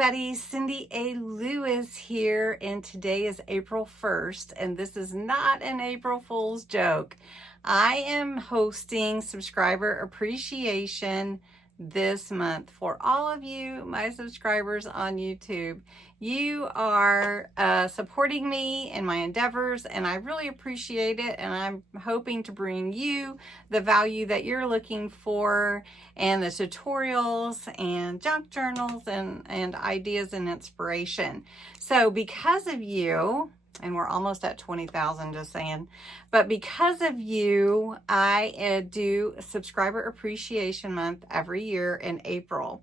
everybody, CindyALewis here, and today is April 1st, and this is not an April Fool's joke. I am hosting Subscriber Appreciation this month for all of you, my subscribers on YouTube. You are supporting me in my endeavors, and I really appreciate it, and I'm hoping to bring you the value that you're looking for, and the tutorials and junk journals and ideas and inspiration. So because of you, and we're almost at 20,000, just saying, but because of you, I do Subscriber Appreciation Month every year in April.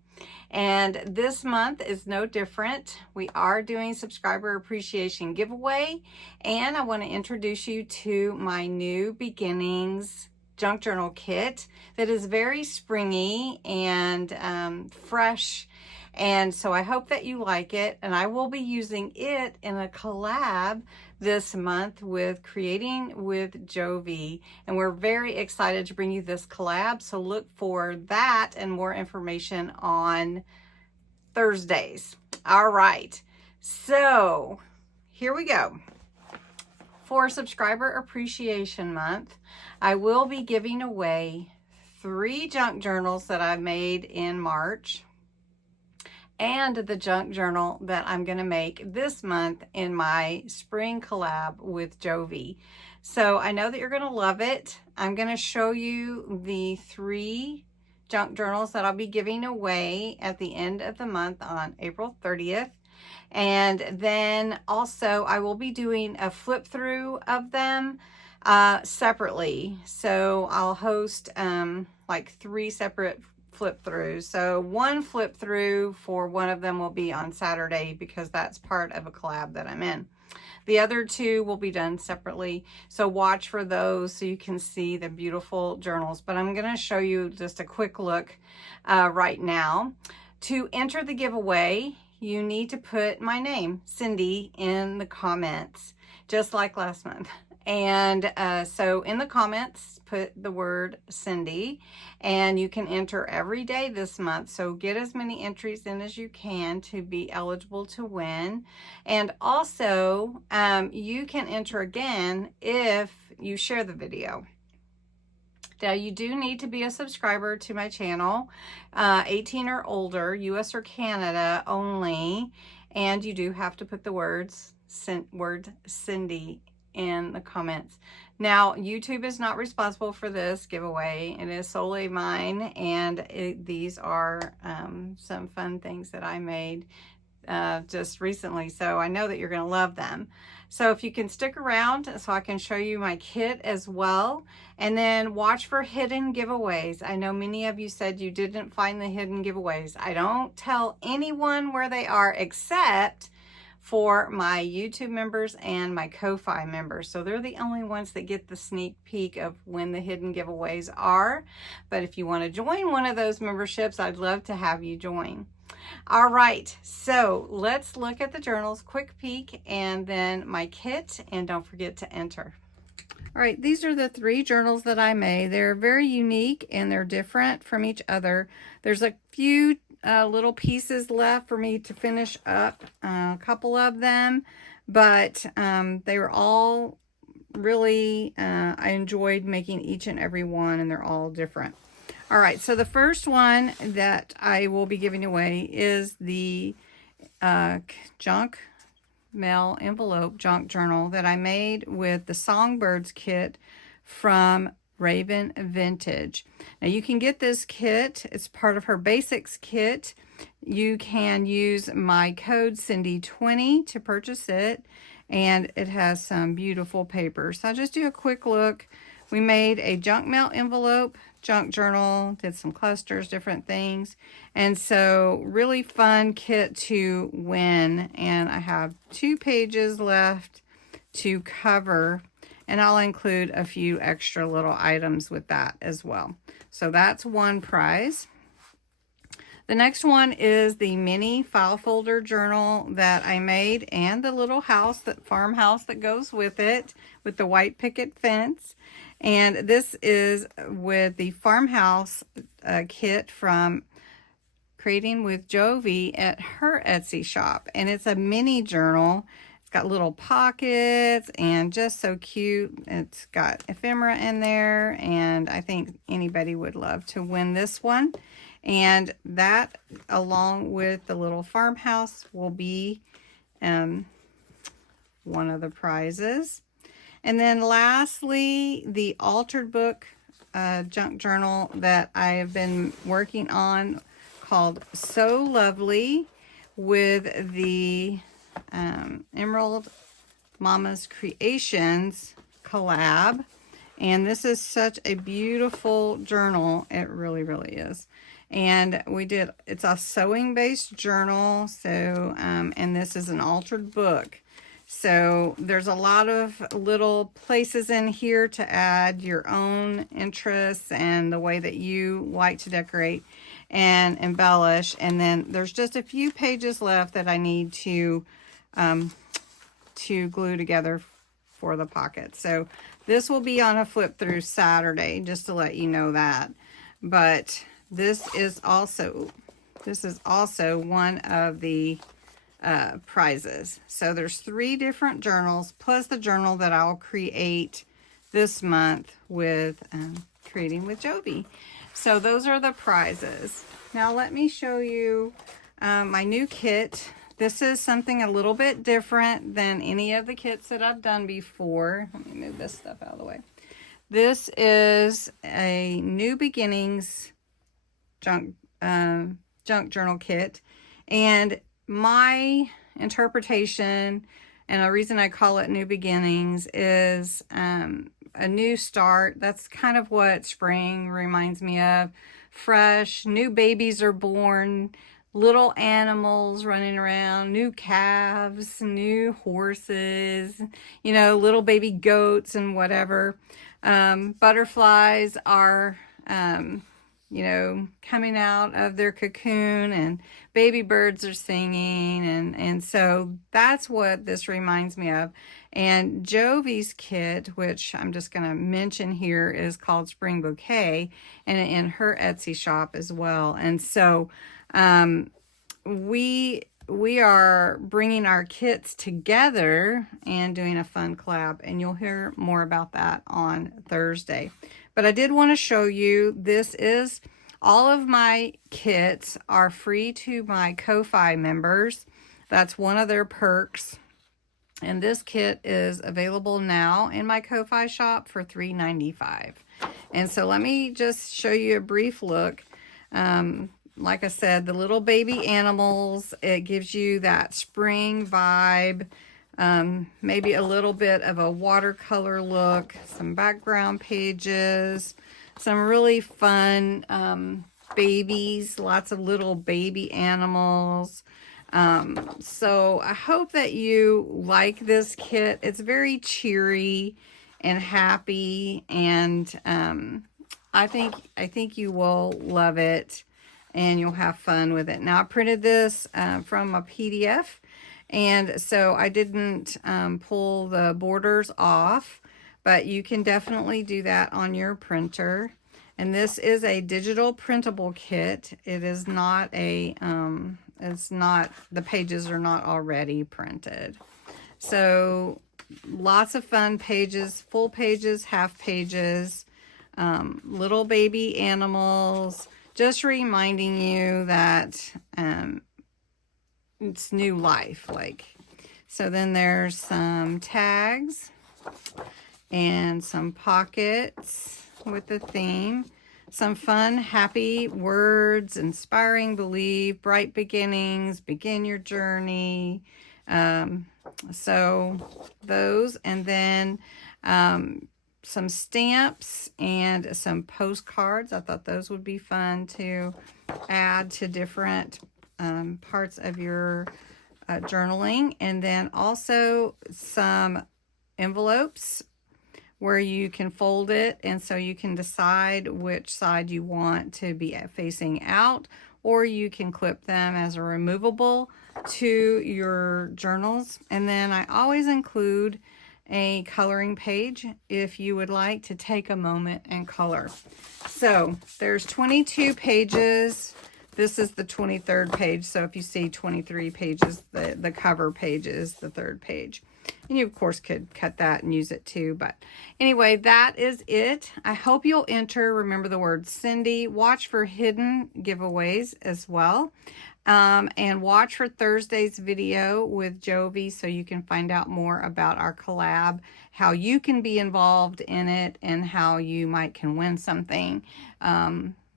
And this month is no different. We are doing Subscriber Appreciation Giveaway, and I want to introduce you to my new Beginnings junk journal kit that is very springy and fresh. And so I hope that you like it, and I will be using it in a collab this month with Creating with Jovi, and we're very excited to bring you this collab, so look for that and more information on Thursdays. All right, so here we go. For Subscriber Appreciation Month, I will be giving away 3 junk journals that I made in March, and the junk journal that I'm going to make this month in my spring collab with Jovi. So I know that you're going to love it. I'm going to show you the 3 junk journals that I'll be giving away at the end of the month on April 30th. And then also I will be doing a flip through of them separately. So I'll host like 3 separate flip throughs. So one flip through for one of them will be on Saturday because that's part of a collab that I'm in. The other 2 will be done separately. So watch for those so you can see the beautiful journals. But I'm going to show you just a quick look right now. To enter the giveaway, you need to put my name, Cindy, in the comments, just like last month. And so in the comments, put the word Cindy, and you can enter every day this month. So get as many entries in as you can to be eligible to win. And also, you can enter again if you share the video. Now, you do need to be a subscriber to my channel, 18 or older, US or Canada only, and you do have to put the word Cindy in the comments. Now, YouTube is not responsible for this giveaway. It is solely mine, and these are some fun things that I made just recently, so I know that you're going to love them. So if you can stick around so I can show you my kit as well, and then watch for hidden giveaways. I know many of you said you didn't find the hidden giveaways. I don't tell anyone where they are except for my YouTube members and my Ko-Fi members. So they're the only ones that get the sneak peek of when the hidden giveaways are. But if you want to join one of those memberships, I'd love to have you join. All right, so let's look at the journals, quick peek, and then my kit, and don't forget to enter. All right, these are the 3 journals that I made. They're very unique and they're different from each other. There's a few little pieces left for me to finish up, a couple of them, but they were all really, I enjoyed making each and every one, and they're all different. All right, so the first one that I will be giving away is the junk mail envelope junk journal that I made with the Songbirds kit from Raven Vintage. Now you can get this kit. It's part of her basics kit. You can use my code Cindy20 to purchase it, and it has some beautiful paper. So I'll just do a quick look. We made a junk mail envelope junk journal, did some clusters, different things, and so really fun kit to win. And I have 2 pages left to cover, and I'll include a few extra little items with that as well. So that's one prize. The next one is the mini file folder journal that I made, and the little house, that farmhouse that goes with it, with the white picket fence. And this is with the Farmhouse kit from Creating with Jovi at her Etsy shop. And it's a mini journal. It's got little pockets and just so cute. It's got ephemera in there, and I think anybody would love to win this one. And that, along with the little farmhouse, will be one of the prizes. And then lastly, the altered book junk journal that I have been working on, called So Lovely, with the Emerald Mama's Creations collab. And this is such a beautiful journal. It really, really is. And it's a sewing based journal. So, and this is an altered book. So there's a lot of little places in here to add your own interests and the way that you like to decorate and embellish. And then there's just a few pages left that I need to glue together for the pocket. So this will be on a flip through Saturday, just to let you know that. But this is also one of the prizes. So there's 3 different journals plus the journal that I'll create this month with Creating with Jovi. So those are the prizes. Now let me show you my new kit. This is something a little bit different than any of the kits that I've done before. Let me move this stuff out of the way. This is a New Beginnings junk journal kit, and my interpretation and the reason I call it New Beginnings is a new start. That's kind of what spring reminds me of. Fresh, new babies are born, little animals running around, new calves, new horses, you know, little baby goats and whatever. Butterflies are you know, coming out of their cocoon, and baby birds are singing, and so that's what this reminds me of. And Jovi's kit, which I'm just going to mention here, is called Spring Bouquet, and in her Etsy shop as well. And so we are bringing our kits together and doing a fun collab, and you'll hear more about that on Thursday. But I did want to show you, this is, all of my kits are free to my Ko-Fi members. That's one of their perks. And this kit is available now in my Ko-Fi shop for $3.95. And so let me just show you a brief look. Like I said, the little baby animals, it gives you that spring vibe. Maybe a little bit of a watercolor look, some background pages, some really fun babies, lots of little baby animals. So I hope that you like this kit. It's very cheery and happy, and I think you will love it and you'll have fun with it. Now I printed this from a PDF. And so I didn't pull the borders off, but you can definitely do that on your printer. And this is a digital printable kit. It is not a, the pages are not already printed. So lots of fun pages, full pages, half pages, little baby animals, just reminding you that it's new life. So then there's some tags and some pockets with the theme, some fun happy words, inspiring believe, bright beginnings, begin your journey. So those, and then some stamps and some postcards. I thought those would be fun to add to different parts of your journaling. And then also some envelopes where you can fold it, and so you can decide which side you want to be facing out, or you can clip them as a removable to your journals. And then I always include a coloring page if you would like to take a moment and color. So there's 22 pages This is the 23rd page, so if you see 23 pages, the cover page is the 3rd page. And you, of course, could cut that and use it too. But anyway, that is it. I hope you'll enter. Remember the word Cindy. Watch for hidden giveaways as well. And watch for Thursday's video with Jovi so you can find out more about our collab, how you can be involved in it, and how you can win something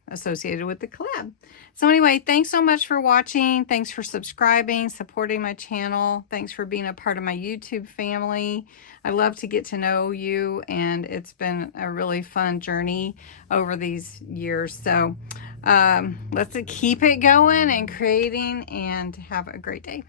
associated with the collab. So anyway, thanks so much for watching. Thanks for subscribing, supporting my channel. Thanks for being a part of my YouTube family. I love to get to know you, and it's been a really fun journey over these years. So let's keep it going and creating, and have a great day.